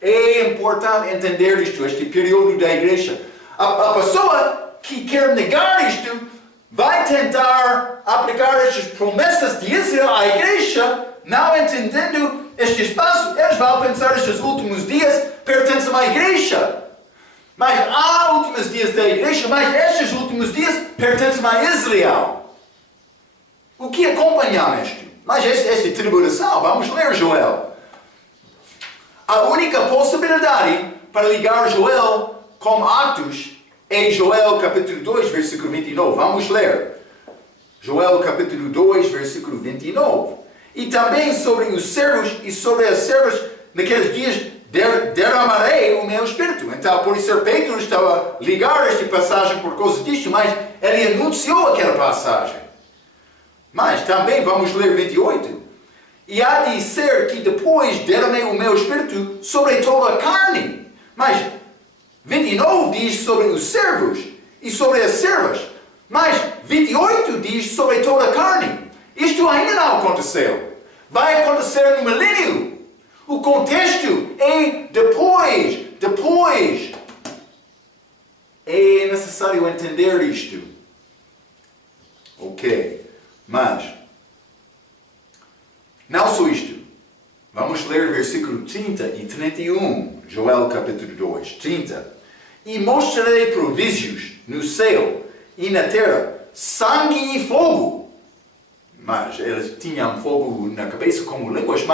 É importante entender isto, este período da igreja. A pessoa que quer negar isto vai tentar aplicar estas promessas de Israel à igreja, não entendendo este espaço. Eles vão pensar que estes últimos dias pertencem à igreja. Mas há últimos dias da igreja, mas estes últimos dias pertencem a Israel. O que acompanhamos isto? Mas esta tribulação, vamos ler Joel. A única possibilidade para ligar Joel com Atos é Joel capítulo 2, versículo 29. Vamos ler. Joel capítulo 2, versículo 29. E também sobre os servos e sobre as servas naqueles dias derramarei o meu espírito. Então, por isso Pedro estava a ligar esta passagem por causa disto, mas ele anunciou aquela passagem. Mas também vamos ler 28. E há de ser que depois derramei o meu espírito sobre toda a carne. Mas 29 diz sobre os servos e sobre as servas. Mas 28 diz sobre toda a carne. Isto ainda não aconteceu. Vai acontecer no milênio. O contexto é depois. É necessário entender isto. Ok. Mas, não só isto. Vamos ler versículo 30 e 31. Joel capítulo 2, 30. E mostrarei prodígios no céu e na terra, sangue e fogo. Mas eles tinham fogo na cabeça como línguas,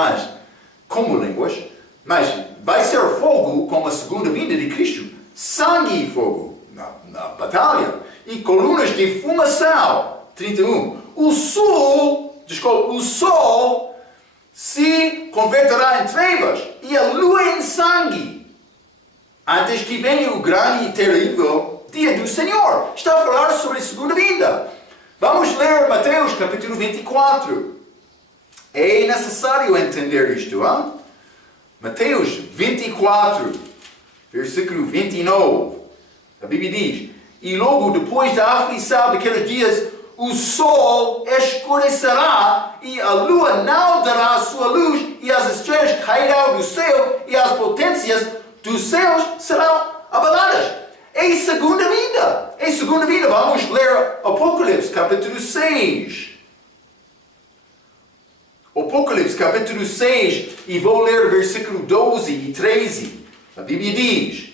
mas vai ser fogo como a segunda vinda de Cristo. Sangue e fogo na batalha. E colunas de fumação. 31. O sol se converterá em trevas e a lua em sangue, antes que venha o grande e terrível dia do Senhor. Está a falar sobre a segunda vinda. Vamos ler Mateus capítulo 24. É necessário entender isto, hein? Mateus 24, versículo 29. A Bíblia diz: e logo depois da aflição daqueles dias, o sol escurecerá e a lua não dará a sua luz e as estrelas cairão do céu e as potências dos céus serão abaladas. É segunda vinda. É segunda vinda. Vamos ler Apocalipse, capítulo 6. Apocalipse, capítulo 6, e vou ler versículo 12 e 13. A Bíblia diz: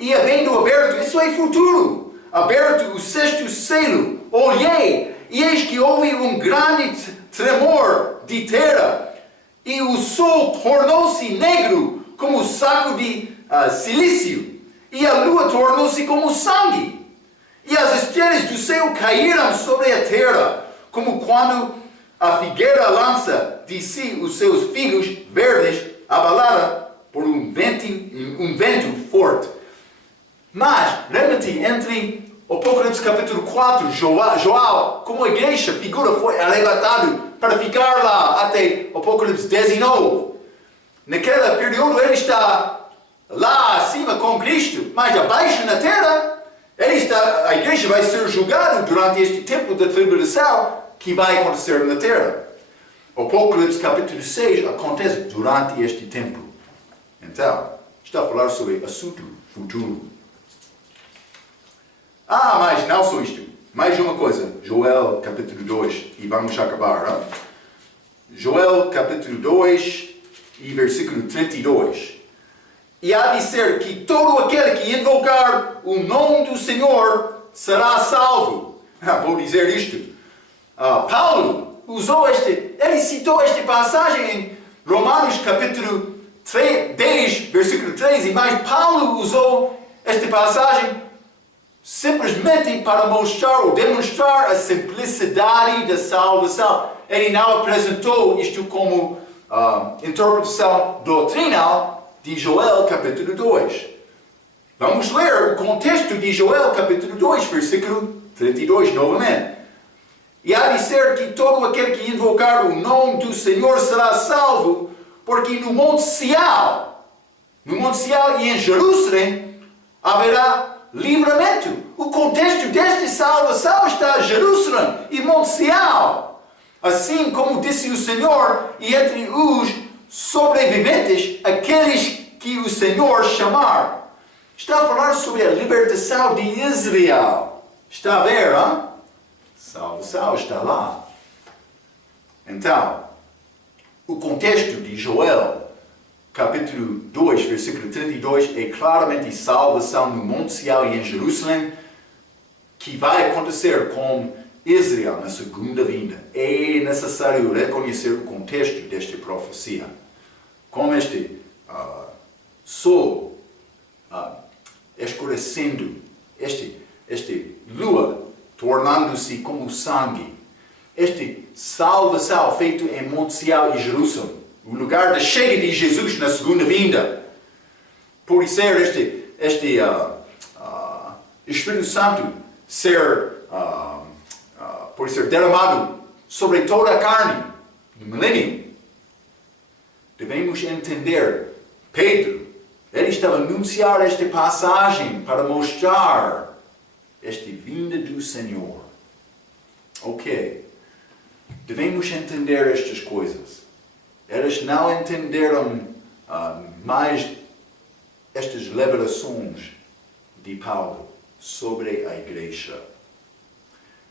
E havendo aberto, isso é futuro, aberto o sexto selo, olhei, e eis que houve um grande tremor de terra, e o sol tornou-se negro como saco de silício, e a lua tornou-se como sangue, e as estrelas do céu caíram sobre a terra, como quando a figueira lança de si os seus figos verdes, abalada por um vento forte. Mas, lembra-te, entre Apocalipse capítulo 4, João, como a igreja, figura, foi arrebatado para ficar lá até Apocalipse 19. Naquele período ele está lá acima com Cristo, mas abaixo na terra, a igreja vai ser julgada durante este tempo da tribulação que vai acontecer na terra. Apocalipse capítulo 6 acontece durante este tempo. Então, está a falar sobre assunto futuro. Mas não só isto. Mais uma coisa. Joel capítulo 2. E vamos acabar. Hein? Joel capítulo 2 e versículo 32. E há de ser que todo aquele que invocar o nome do Senhor será salvo. Vou dizer isto. Paulo usou ele citou esta passagem em Romanos capítulo 10, versículo 13, mas Paulo usou esta passagem simplesmente para mostrar ou demonstrar a simplicidade da salvação. Ele não apresentou isto como interpretação doutrinal de Joel capítulo 2. Vamos ler o contexto de Joel capítulo 2, versículo 32 novamente. E há de ser que todo aquele que invocar o nome do Senhor será salvo, porque no Monte Sião e em Jerusalém haverá livramento. O contexto desta salvação está em Jerusalém e Monte Sião. Assim como disse o Senhor, e entre os sobreviventes, aqueles que o Senhor chamar. Está a falar sobre a libertação de Israel. Está a ver, hein? Salvação está lá. Então, o contexto de Joel, capítulo 2, versículo 32, é claramente salvação no Monte Sião e em Jerusalém, que vai acontecer com Israel na segunda vinda. É necessário reconhecer o contexto desta profecia. Com este sol escurecendo, este lua tornando-se como sangue. Esta salvação feita em Monte Sião e Jerusalém, o lugar da chega de Jesus na segunda vinda. Por ser este Espírito Santo por ser derramado sobre toda a carne no milênio. Devemos entender, Pedro, ele estava a anunciar esta passagem para mostrar esta vinda do Senhor. Ok. Devemos entender estas coisas. Eles não entenderam mais estas revelações de Paulo sobre a igreja.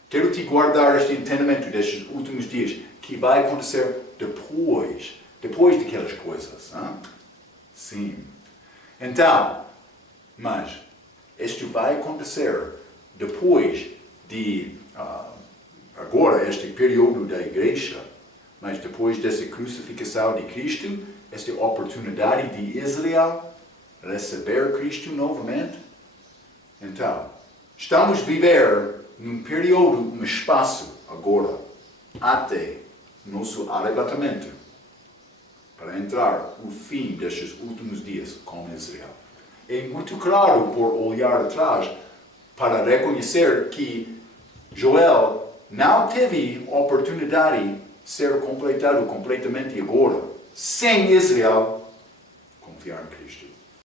Quero te guardar este entendimento destes últimos dias, que vai acontecer depois daquelas coisas. Hein? Sim. Então, mas isto vai acontecer depois de agora este período da igreja, mas depois dessa crucificação de Cristo, esta oportunidade de Israel receber Cristo novamente. Então, estamos a viver num período, um espaço agora, até nosso arrebatamento, para entrar o fim destes últimos dias com Israel. É muito claro por olhar atrás para reconhecer que Joel não teve oportunidade de ser completado completamente agora, sem Israel confiar em Cristo.